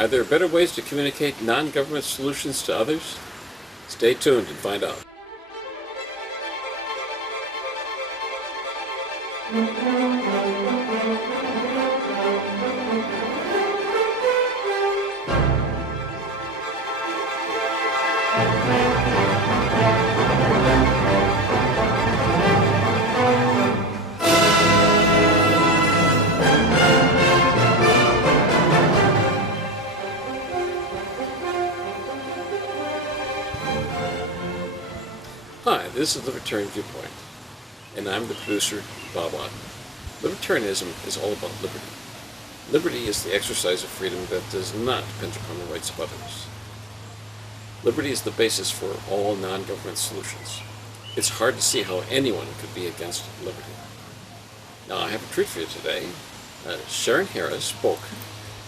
Are there better ways to communicate non-government solutions to others? Stay tuned and find out. Hi, this is Libertarian Viewpoint, and I'm the producer, Bob Ott. Libertarianism is all about liberty. Liberty is the exercise of freedom that does not depend upon the rights of others. Liberty is the basis for all non-government solutions. It's hard to see how anyone could be against liberty. Now, I have a treat for you today. Sharon Harris spoke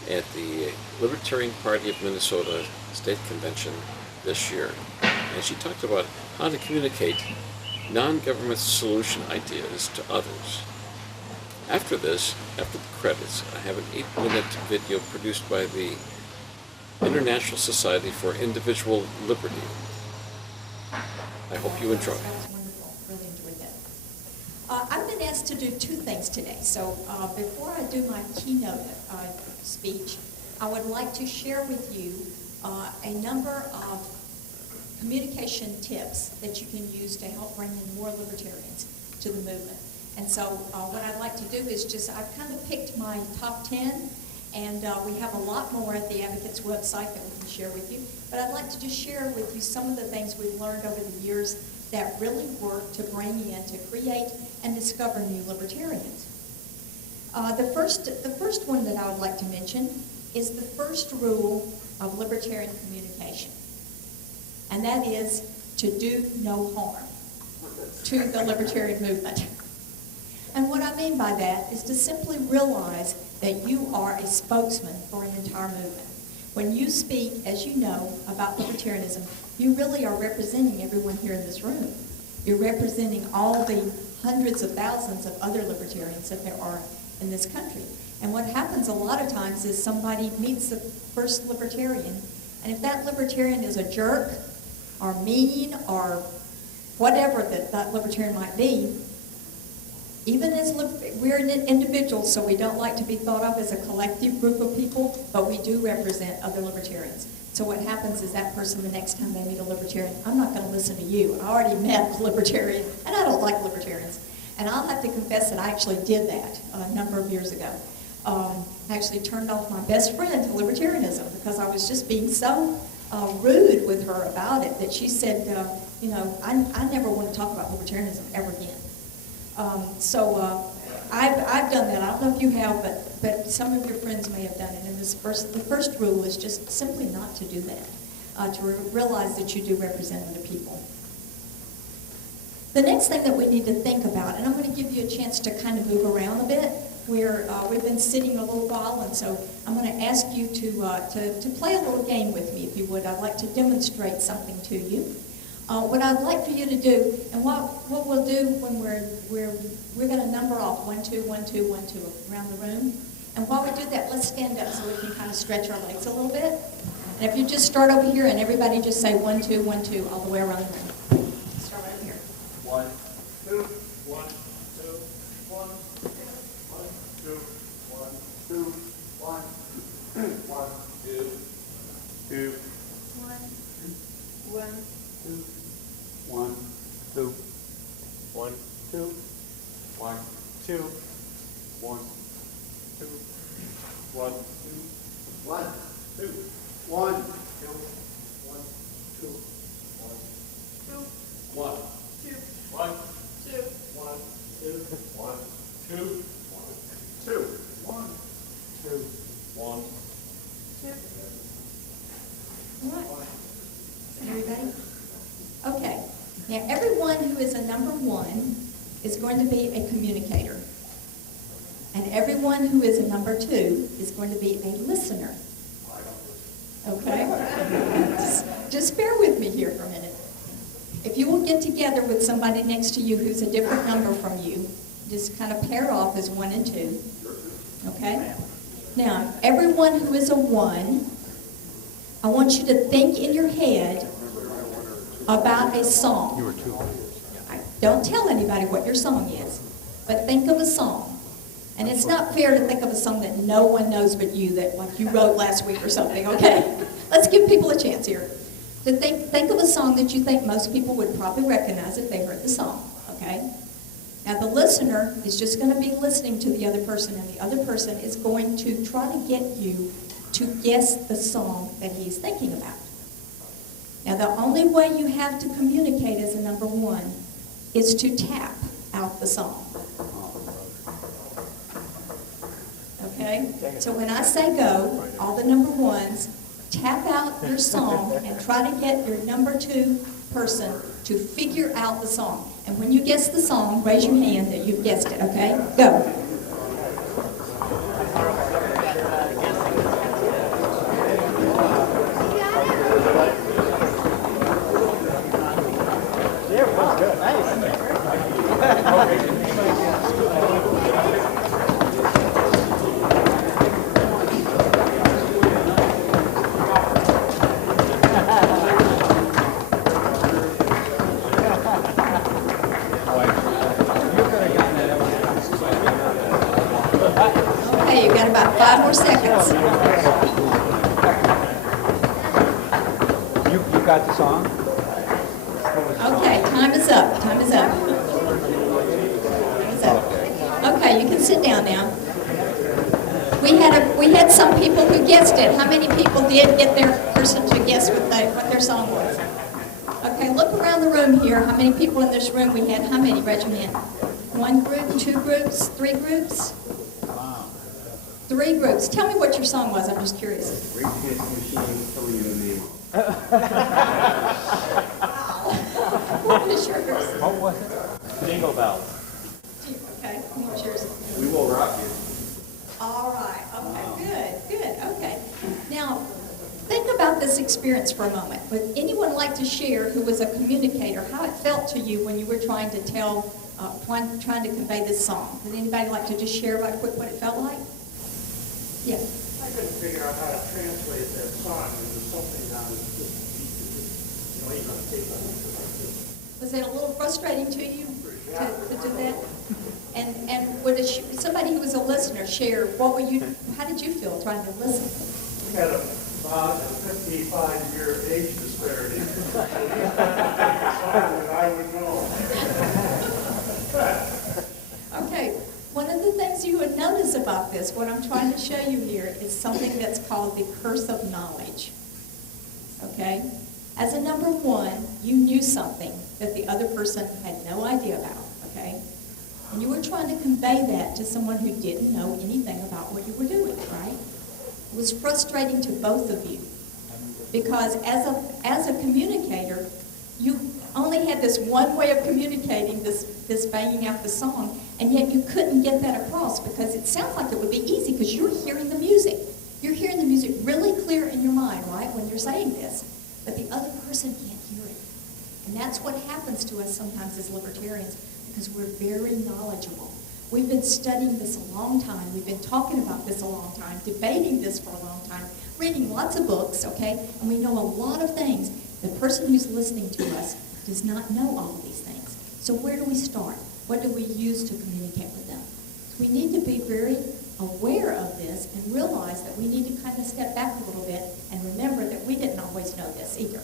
at the Libertarian Party of Minnesota State Convention this year, and she talked about how to communicate non-government solution ideas to others. After this, after the credits, I have an 8-minute video produced by the International Society for Individual Liberty. I hope you enjoy. That was wonderful. Really enjoyed that. I've been asked to do two things today. So before I do my keynote speech, I would like to share with you a number of communication tips that you can use to help bring in more libertarians to the movement. And so what I'd like to do is I've kind of picked my top 10, and we have a lot more at the Advocates website that we can share with you. But I'd like to just share with you some of the things we've learned over the years that really work to bring in, to create and discover new libertarians. The first one that I would like to mention is the first rule of libertarian communication. And that is to do no harm to the libertarian movement. And what I mean by that is to simply realize that you are a spokesman for an entire movement. When you speak, as you know, about libertarianism, you really are representing everyone here in this room. You're representing all the hundreds of thousands of other libertarians that there are in this country. And what happens a lot of times is somebody meets the first libertarian, and if that libertarian is a jerk, or mean, or whatever that libertarian might be, even as we're individuals, so we don't like to be thought of as a collective group of people, but we do represent other libertarians. So what happens is that person, the next time they meet a libertarian, I'm not going to listen to you. I already met a libertarian, and I don't like libertarians. And I'll have to confess that I actually did that a number of years ago. I actually turned off my best friend to libertarianism because I was just being so rude with her about it that she said, I never want to talk about libertarianism ever again. I've done that. I don't know if you have, but some of your friends may have done it. And the first rule is just simply not to do that, to realize that you do represent other people. The next thing that we need to think about, and I'm going to give you a chance to kind of move around a bit. We've been sitting a little while, and so I'm going to ask you to play a little game with me, if you would. I'd like to demonstrate something to you. What I'd like for you to do, and what we'll do when we're going to number off 1, 2, 1, 2, 1, 2 around the room. And while we do that, let's stand up so we can kind of stretch our legs a little bit. And if you just start over here and everybody just say 1, 2, 1, 2 all the way around the room. Start right over here. 1, 2, 1, 2, 1, 2, 1, 2, 1, 1, 2, 2, 1, 1, 2, 1, 2, 1, 2, 1, 2, 1, 2, 1, 2, 1, 2, 1, 2, 1, 2, 1, 2, 1, 2, 1, 2, 1, 2, 1, 2, 1, 2, 1, 2. All right. Everybody? Okay. Now, everyone who is a number 1 is going to be a communicator. And everyone who is a number 2 is going to be a listener. Okay? Just bear with me here for a minute. If you will get together with somebody next to you who's a different number from you, just kind of pair off as 1 and 2. Okay? Now, everyone who is a 1 I want you to think in your head about a song. Don't tell anybody what your song is, but think of a song. And it's not fair to think of a song that no one knows but you, that like you wrote last week or something, okay? Let's give people a chance here. To think of a song that you think most people would probably recognize if they heard the song, okay? Now the listener is just going to be listening to the other person, and the other person is going to try to get you to guess the song that he's thinking about. Now the only way you have to communicate as a number one is to tap out the song. Okay? So when I say go, all the number ones, tap out your song and try to get your number two person to figure out the song. And when you guess the song, raise your hand that you've guessed it, okay? Go. Okay, you've got about 5 more seconds. You got the song? Okay, time is up. Time is up. Time is up. Okay, you can sit down now. We had some people who guessed it. How many people did get their person to guess what their song was? Okay, look around the room here. How many people in this room we had? How many? Raise your hand. 1 group, 2 groups, 3 groups? 3 groups. Tell me what your song was. I'm just curious. What was yours? What was it? Jingle bells. Okay, what was yours? We will rock you. All right. Okay, good. Okay. Now, think about this experience for a moment. Would anyone like to share, who was a communicator, how it felt to you when you were trying to trying to convey this song? Would anybody like to just share right quick what it felt like? Yeah. I couldn't figure out how to translate that song into something that was just, even on paper. Was it a little frustrating to you to do that? And would somebody who was a listener share, how did you feel trying to listen? We had about a 55-year age disparity. That I would know. Okay, one of the things you would notice about this, what I'm trying to show you here, is something that's called the curse of knowledge. Okay? As a number one, you knew something that the other person had no idea about, okay? And you were trying to convey that to someone who didn't know anything about what you were doing, right? It was frustrating to both of you because as a communicator, you only had this one way of communicating, this banging out the song, and yet you couldn't get that across because it sounds like it would be easy because you're hearing the music. You're hearing the music really clear in your mind, right, when you're saying this, but the other person can't hear it. And that's what happens to us sometimes as libertarians because we're very knowledgeable. We've been studying this a long time. We've been talking about this a long time, debating this for a long time, reading lots of books, okay? And we know a lot of things. The person who's listening to us does not know all of these things. So where do we start? What do we use to communicate with them? So we need to be very aware of this and realize that we need to kind of step back a little bit and remember that we didn't always know this either.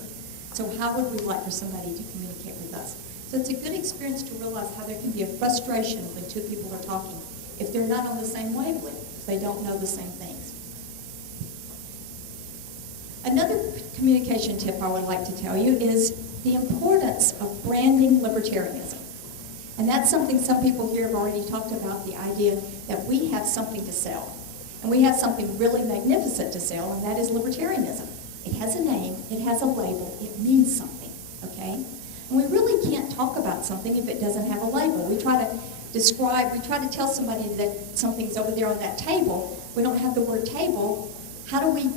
So how would we like for somebody to communicate with us? So it's a good experience to realize how there can be a frustration when 2 people are talking if they're not on the same wavelength, if they don't know the same things. Another communication tip I would like to tell you is the importance of branding libertarianism. And that's something some people here have already talked about, the idea that we have something to sell. And we have something really magnificent to sell, and that is libertarianism. It has a name, it has a label, it means something, okay? And we really can't talk about something if it doesn't have a label. We try to tell somebody that something's over there on that table. We don't have the word table. How do we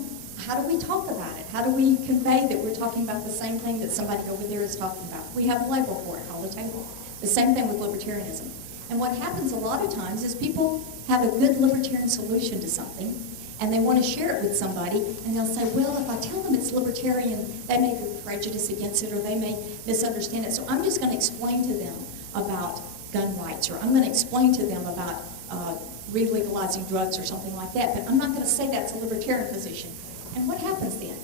talk about it? How do we convey that we're talking about the same thing that somebody over there is talking about? We have a label for it, called a table. The same thing with libertarianism. And what happens a lot of times is people have a good libertarian solution to something, and they want to share it with somebody, and they'll say, well, if I tell them it's libertarian, they may be prejudiced against it, or they may misunderstand it. So I'm just going to explain to them about gun rights, or I'm going to explain to them about re-legalizing drugs or something like that, but I'm not going to say that's a libertarian position. And what happens then?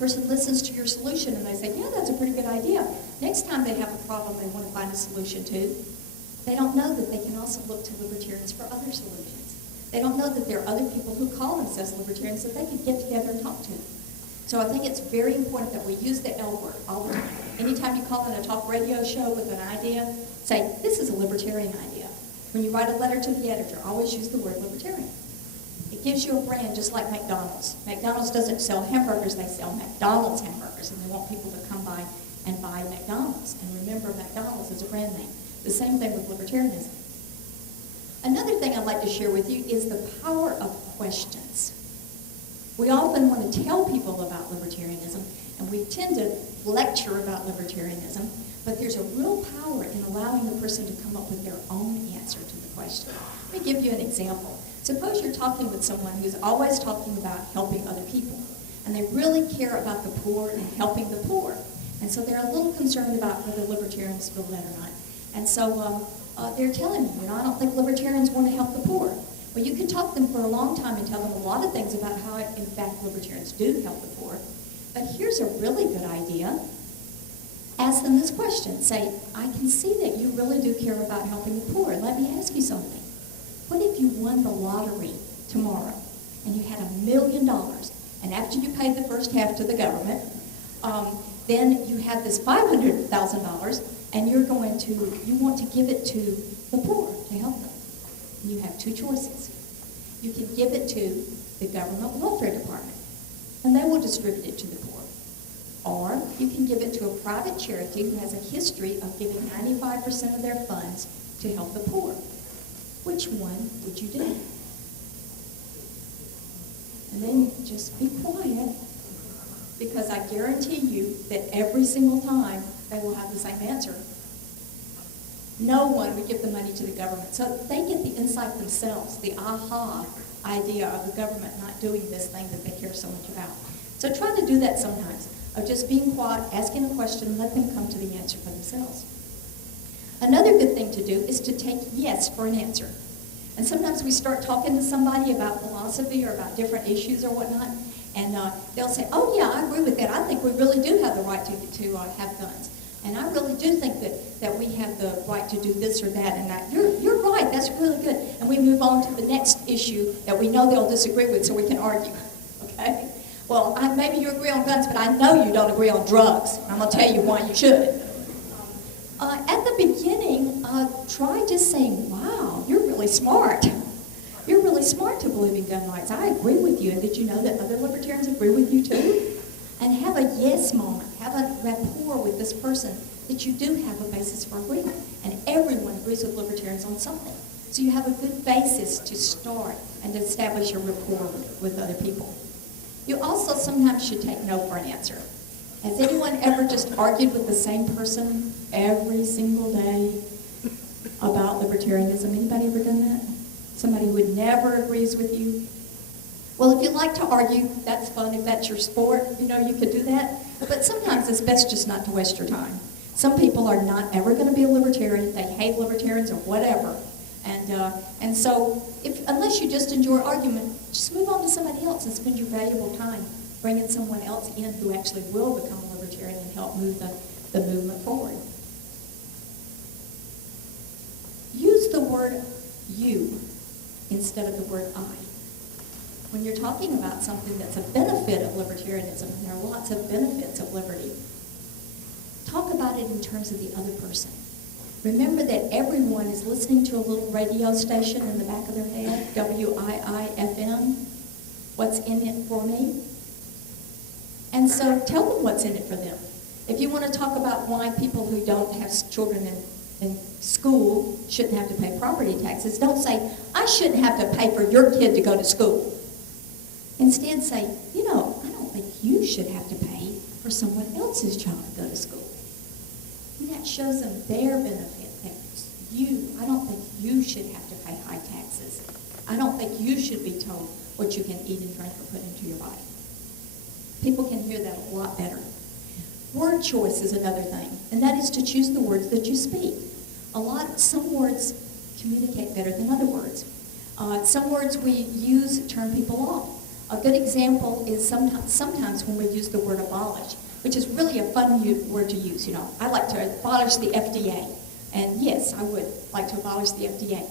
Person listens to your solution and they say, yeah, that's a pretty good idea. Next time they have a problem they want to find a solution to, they don't know that they can also look to libertarians for other solutions. They don't know that there are other people who call themselves libertarians that they could get together and talk to. So I think it's very important that we use the L word all the time. Anytime you call in a talk radio show with an idea, say, this is a libertarian idea. When you write a letter to the editor, always use the word libertarian. It gives you a brand just like McDonald's. McDonald's doesn't sell hamburgers, they sell McDonald's hamburgers, and they want people to come by and buy McDonald's. And remember, McDonald's is a brand name. The same thing with libertarianism. Another thing I'd like to share with you is the power of questions. We often want to tell people about libertarianism, and we tend to lecture about libertarianism, but there's a real power in allowing the person to come up with their own answer to the question. Let me give you an example. Suppose you're talking with someone who's always talking about helping other people, and they really care about the poor and helping the poor. And so they're a little concerned about whether libertarians feel that or not. And so they're telling you, I don't think libertarians want to help the poor. Well, you could talk to them for a long time and tell them a lot of things about how, in fact, libertarians do help the poor. But here's a really good idea. Ask them this question. Say, I can see that you really do care about helping the poor. Let me ask you something. What if you won the lottery tomorrow and you had $1 million, and after you paid the first half to the government, then you have this $500,000, and you want to give it to the poor to help them. And you have two choices. You can give it to the government welfare department, and they will distribute it to the poor. Or you can give it to a private charity who has a history of giving 95% of their funds to help the poor. Which one would you do? And then just be quiet, because I guarantee you that every single time they will have the same answer. No one would give the money to the government. So they get the insight themselves, the aha idea of the government not doing this thing that they care so much about. So try to do that sometimes, of just being quiet, asking a question, let them come to the answer for themselves. Another good thing to do is to take yes for an answer. And sometimes we start talking to somebody about philosophy or about different issues or whatnot, and they'll say, oh yeah, I agree with that. I think we really do have the right to have guns. And I really do think that we have the right to do this or that and that. You're right, that's really good. And we move on to the next issue that we know they'll disagree with, so we can argue, okay? Well, maybe you agree on guns, but I know you don't agree on drugs. I'm going to tell you why you should. At the beginning, try just saying, wow, you're really smart. You're really smart to believe in gun rights. I agree with you. And did you know that other libertarians agree with you too? And have a yes moment. Have a rapport with this person that you do have a basis for agreement. And everyone agrees with libertarians on something. So you have a good basis to start and to establish a rapport with other people. You also sometimes should take no for an answer. Has anyone ever just argued with the same person every single day about libertarianism? Anybody ever done that? Somebody who never agrees with you? Well, if you like to argue, that's fun. If that's your sport, you could do that. But sometimes it's best just not to waste your time. Some people are not ever going to be a libertarian. They hate libertarians or whatever. And so unless you just enjoy argument, just move on to somebody else and spend your valuable time bringing someone else in who actually will become a libertarian and help move the movement forward. Use the word you instead of the word I. When you're talking about something that's a benefit of libertarianism, and there are lots of benefits of liberty, talk about it in terms of the other person. Remember that everyone is listening to a little radio station in the back of their head, WIIFM. What's in it for me? And so tell them what's in it for them. If you want to talk about why people who don't have children in school shouldn't have to pay property taxes, don't say, I shouldn't have to pay for your kid to go to school. Instead say, I don't think you should have to pay for someone else's child to go to school. And that shows them their benefit. I don't think you should have to pay high taxes. I don't think you should be told what you can eat and drink or put into your body. People can hear that a lot better. Word choice is another thing, and that is to choose the words that you speak. Some words communicate better than other words. Some words we use turn people off. A good example is sometimes when we use the word abolish, which is really a fun word to use. You know, I like to abolish the FDA, and yes, I would like to abolish the FDA.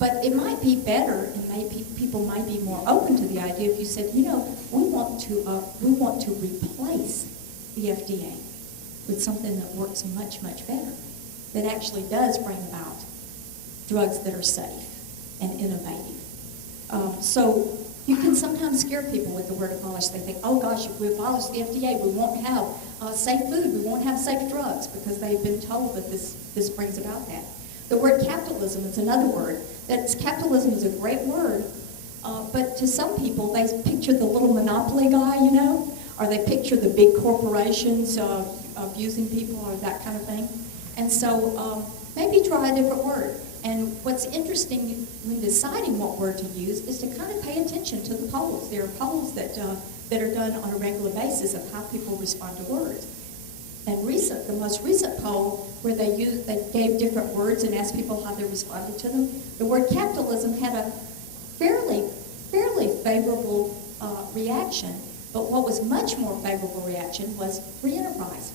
But it might be better, and people might be more open to the idea if you said, you know, we want to replace the FDA with something that works much, much better, that actually does bring about drugs that are safe and innovative. So you can sometimes scare people with the word abolish. They think, oh gosh, if we abolish the FDA, we won't have safe food, we won't have safe drugs, because they've been told that this brings about that. The word capitalism is another word. Capitalism is a great word, but to some people, they picture the little monopoly guy, you know, or they picture the big corporations abusing people or that kind of thing. And so maybe try a different word. And what's interesting when deciding what word to use is to kind of pay attention to the polls. There are polls that are done on a regular basis of how people respond to words. And the most recent poll where they gave different words and asked people how they responded to them, the word capitalism had a fairly favorable reaction. But what was much more favorable reaction was free enterprise.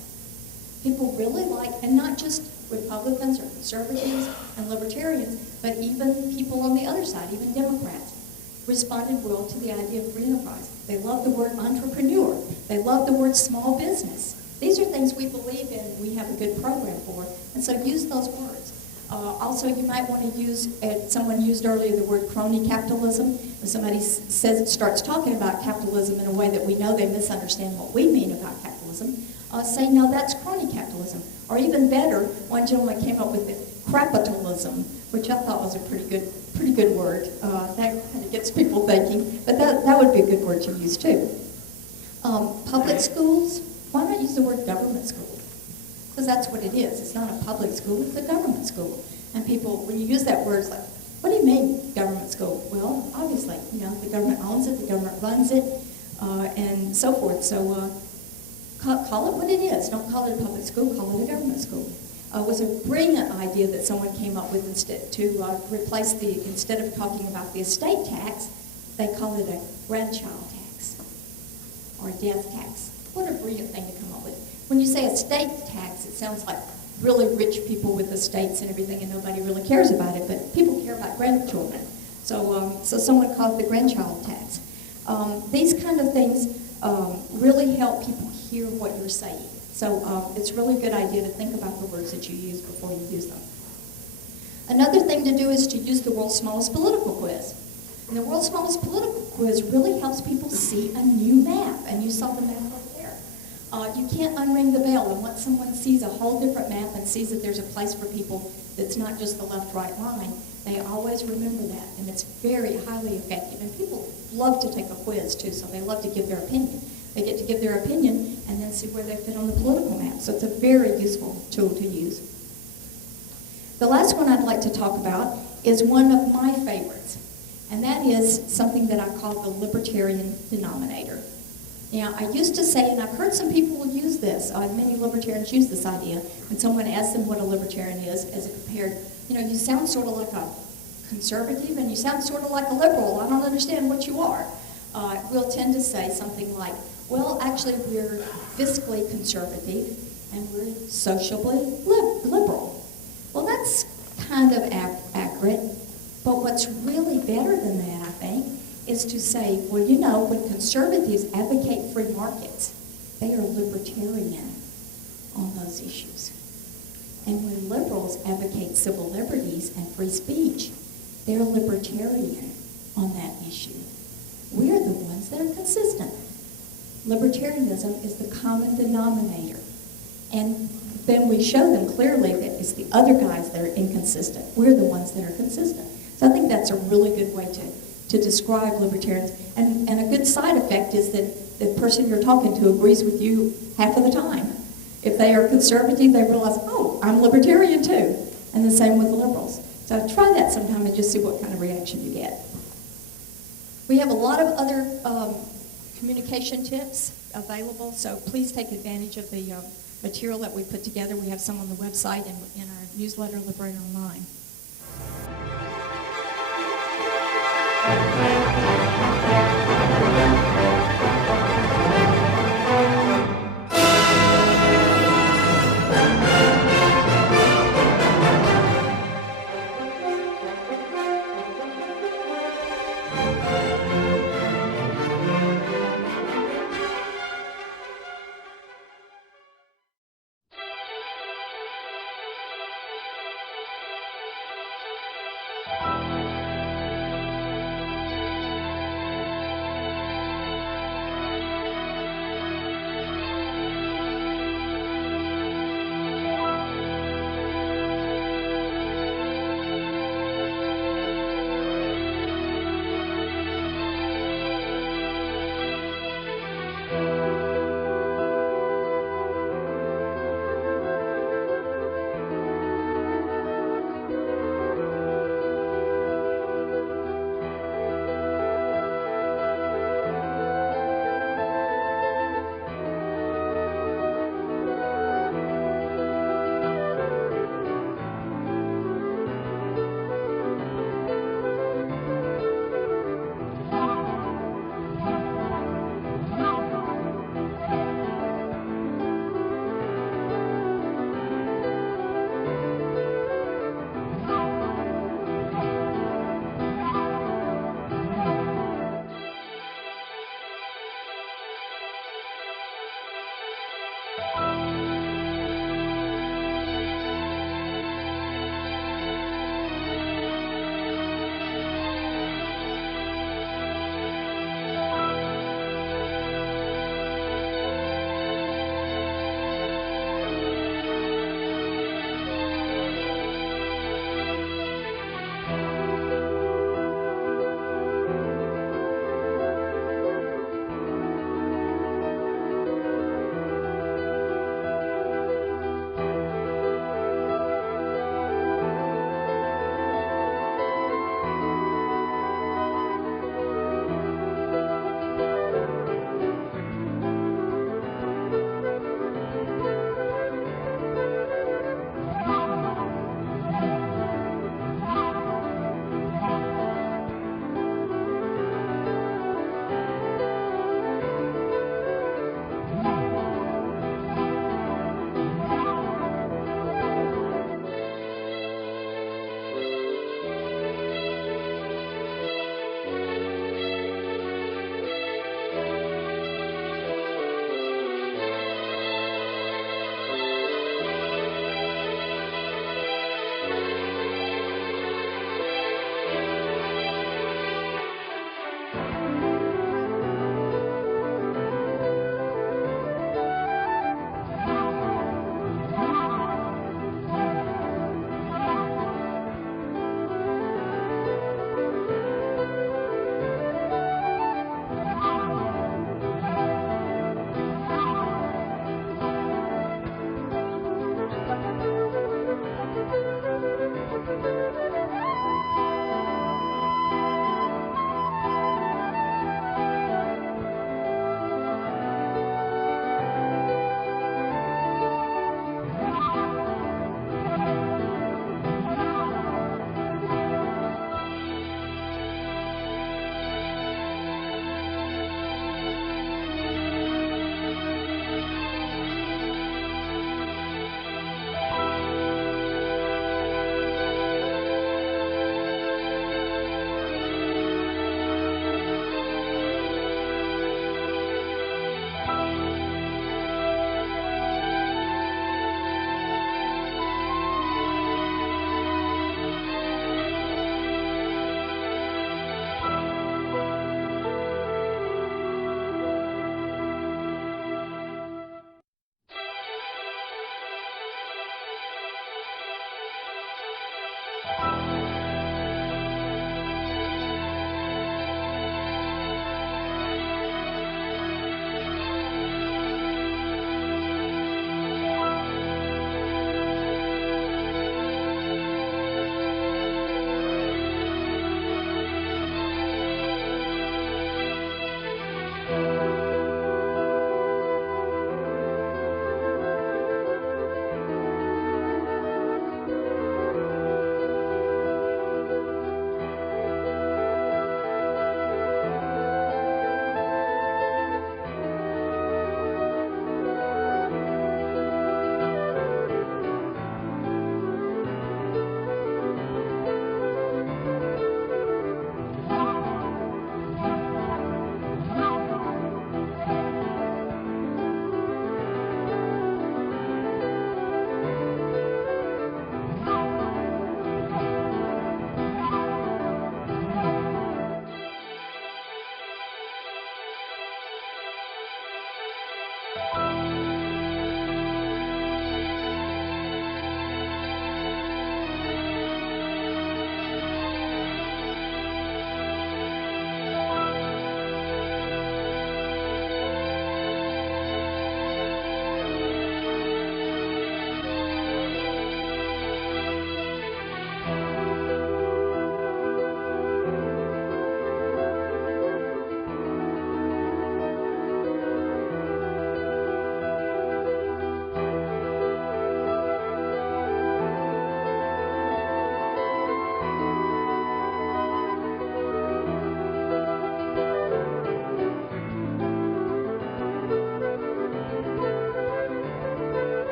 People really like, and not just Republicans or conservatives and libertarians, but even people on the other side, even Democrats, responded well to the idea of free enterprise. They love the word entrepreneur. They love the word small business. These are things we believe in, we have a good program for, and so use those words. Also, you might want to use, someone used earlier the word crony capitalism. When somebody starts talking about capitalism in a way that we know they misunderstand what we mean about capitalism, say, no, that's crony capitalism. Or even better, one gentleman came up with crapitalism, which I thought was a pretty good word. That kind of gets people thinking, but that would be a good word to use too. Public schools, why not use the word government school? Because that's what it is. It's not a public school, it's a government school. And people, when you use that word, it's like, what do you mean government school? Well, obviously, you know, the government owns it, the government runs it, and so forth. So call it what it is. Don't call it a public school, call it a government school. It was a brilliant idea that someone came up with to replace instead of talking about the estate tax, they call it a grandchild tax or a death tax. What a brilliant thing to come up with. When you say estate tax, it sounds like really rich people with estates and everything, and nobody really cares about it, but people care about grandchildren. So someone called it the grandchild tax. These kind of things really help people hear what you're saying. So it's really a good idea to think about the words that you use before you use them. Another thing to do is to use the world's smallest political quiz. And the world's smallest political quiz really helps people see a new map, and you saw the map right there. You can't unring the bell, and once someone sees a whole different map and sees that there's a place for people that's not just the left-right line, they always remember that, and it's very highly effective. And people love to take a quiz, too, so they love to give their opinion. They get to give their opinion and then see where they fit on the political map. So it's a very useful tool to use. The last one I'd like to talk about is one of my favorites, and that is something that I call the Libertarian denominator. Now, I used to say, and I've heard some people use this, many libertarians use this idea, when someone asks them what a libertarian is, as it compared, you know, you sound sort of like a conservative and you sound sort of like a liberal. I don't understand what you are. We'll tend to say something like, well, actually, we're fiscally conservative and we're socially liberal. Well, that's kind of accurate, but what's really better than that, I think, is to say, well, you know, when conservatives advocate free markets, they are libertarian on those issues. And when liberals advocate civil liberties and free speech, they're libertarian on that issue. We're the ones that are consistent. Libertarianism is the common denominator. And then we show them clearly that it's the other guys that are inconsistent. We're the ones that are consistent. So I think that's a really good way to describe libertarians. And a good side effect is that the person you're talking to agrees with you half of the time. If they are conservative, they realize, oh, I'm libertarian too. And the same with the liberals. So try that sometime and just see what kind of reaction you get. We have a lot of other communication tips available, so please take advantage of the material that we put together. We have some on the website and in our newsletter, Liberator Online.